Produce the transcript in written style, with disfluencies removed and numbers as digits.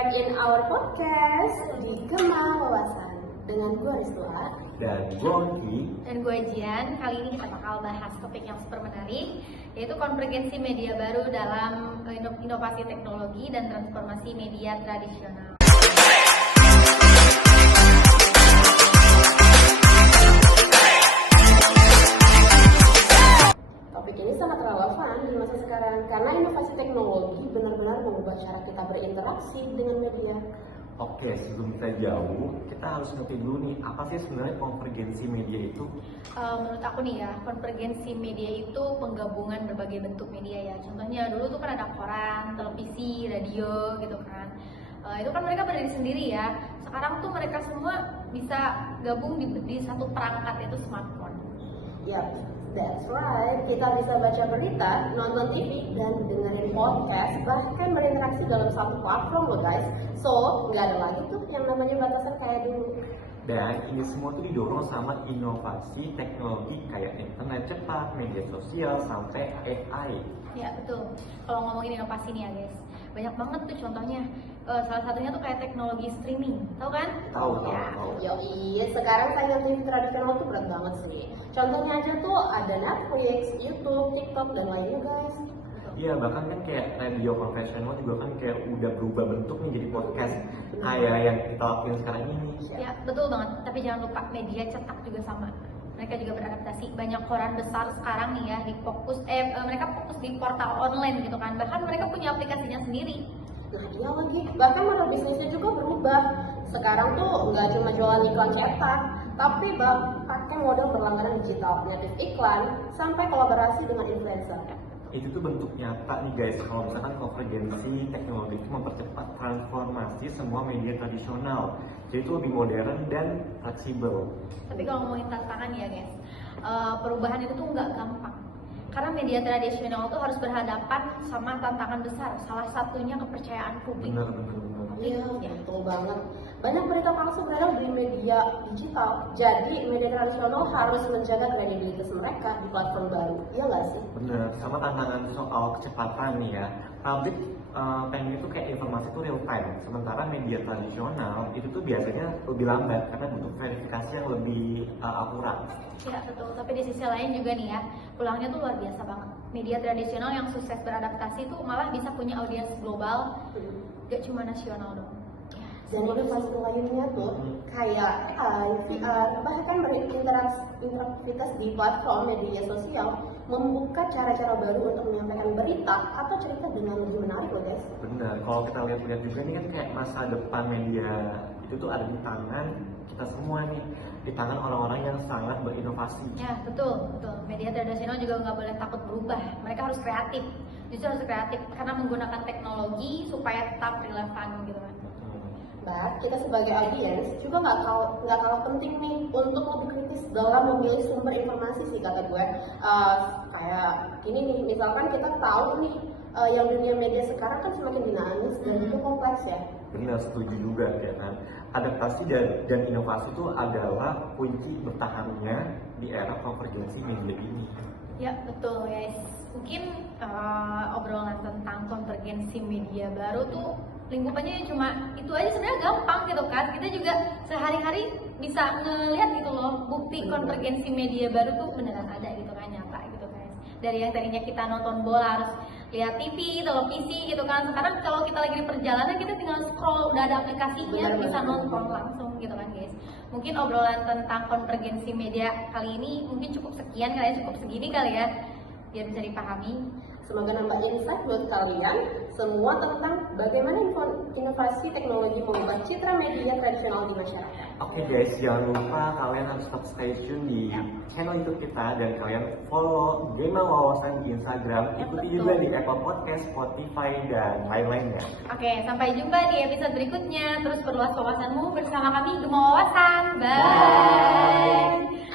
back in our podcast di Gema Wawasan dengan gue Rizwa dan gue Onki dan gue Jian. Kali ini kita bakal bahas topik yang super menarik, yaitu konvergensi media baru dalam inovasi teknologi dan transformasi media tradisional. Topik ini sangat relevan di masa sekarang karena inovasi teknologi benar-benar mengubah cara kita berinteraksi dengan media. Oke, sebelum kita jauh, kita harus ngerti dulu nih, apa sih sebenarnya konvergensi media itu? Menurut aku nih ya, konvergensi media itu penggabungan berbagai bentuk media ya. Contohnya dulu tuh kan ada koran, televisi, radio gitu kan. Itu kan mereka berdiri sendiri ya. Sekarang tuh mereka semua bisa gabung di satu perangkat, yaitu smartphone. Yap, that's right. Kita bisa baca berita, nonton TV, dan dengerin podcast, bahkan berinteraksi dalam satu platform loh guys. So, nggak ada lagi tuh yang namanya batasan kayak dulu. Dan ini semua tuh didorong sama inovasi teknologi kayak internet cepat, media sosial, sampai AI. Ya betul. Kalau ngomongin inovasi nih ya guys, banyak banget tuh contohnya. Salah satunya tuh kayak teknologi streaming, tahu kan? Tahu. Iya, sekarang saingan TV tradisional tuh berat banget sih. Contohnya aja tuh ada Netflix, YouTube, TikTok, dan lainnya guys. Iya, bahkan kan kayak radio konvensional juga kan kayak udah berubah bentuk nih jadi podcast kayak yang kita lakuin sekarang ini. Ya betul banget. Tapi jangan lupa media cetak juga sama. Mereka juga beradaptasi. Banyak koran besar sekarang nih ya mereka fokus di portal online gitu kan. Bahkan mereka punya aplikasinya sendiri. Nah iya lagi, bahkan model bisnisnya juga berubah. Sekarang tuh nggak cuma jualan iklan cetak, tapi pakai model berlangganan digital, native iklan, sampai kolaborasi dengan influencer. Itu tuh bentuk nyata nih guys, kalau misalkan konvergensi teknologi itu mempercepat transformasi semua media tradisional, jadi itu lebih modern dan fleksibel. Tapi kalau ngomongin tantangan ya guys, perubahan itu tuh nggak gampang. Karena media tradisional tuh harus berhadapan sama tantangan besar, salah satunya kepercayaan publik. Benar. Iya, betul banget. Banyak berita palsu beredar di media digital, jadi media tradisional harus menjaga kredibilitas mereka di platform baru. Iya nggak sih? Bener, sama tantangan soal kecepatan nih ya. Publik pengen itu kayak informasi itu real time, sementara media tradisional itu tuh biasanya lebih lambat karena butuh verifikasi yang lebih akurat. Ya betul, tapi di sisi lain juga nih ya, peluangnya tuh luar biasa banget. Media tradisional yang sukses beradaptasi tuh malah bisa punya audiens global, gak cuma nasional dong. Dan inovasi lainnya tuh kayak AI, VR, bahkan interaktivitas di platform media sosial membuka cara-cara baru untuk menyampaikan berita atau cerita dengan lebih menarik loh guys. Bener, kalau kita lihat-lihat juga nih kan kayak masa depan media itu tuh ada di tangan kita semua nih, di tangan orang-orang yang sangat berinovasi. Ya betul. Media tradisional juga nggak boleh takut berubah. Mereka harus kreatif. Justru harus kreatif karena menggunakan teknologi supaya tetap relevan gitu kan. But kita sebagai audiens juga nggak kalah penting nih untuk lebih kritis dalam memilih sumber informasi sih kata gue. Kayak gini nih, misalkan kita tahu nih yang dunia media sekarang kan semakin dinamis dan juga kompleks ya. Benar, setuju juga ya kan. Adaptasi dan inovasi itu adalah kunci bertahannya di era konvergensi media ini. Ya betul guys. Mungkin obrolan tentang konvergensi media baru tuh lingkupannya cuma itu aja, sebenarnya gampang gitu kan. Kita juga sehari-hari bisa ngelihat gitu loh bukti konvergensi media baru tuh beneran ada gitu kan, nyata gitu guys. Dari yang tadinya kita nonton bola harus lihat TV, televisi gitu kan. Sekarang kalau kita lagi di perjalanan kita tinggal scroll, udah ada aplikasinya, bisa nonton langsung gitu kan guys. Mungkin obrolan tentang konvergensi media kali ini mungkin cukup sekian kali ya, cukup segini kali ya, biar bisa dipahami. Semoga nambah insight buat kalian semua tentang bagaimana inovasi teknologi mengubah citra media tradisional di masyarakat. Oke guys, jangan lupa kalian harus tetap stay tune di channel YouTube kita dan kalian follow Gema Wawasan di Instagram, ikuti juga di Apple Podcast, Spotify, dan lain-lainnya. Oke, sampai jumpa di episode berikutnya. Terus perluas wawasanmu bersama kami Gema Wawasan. Bye. Bye.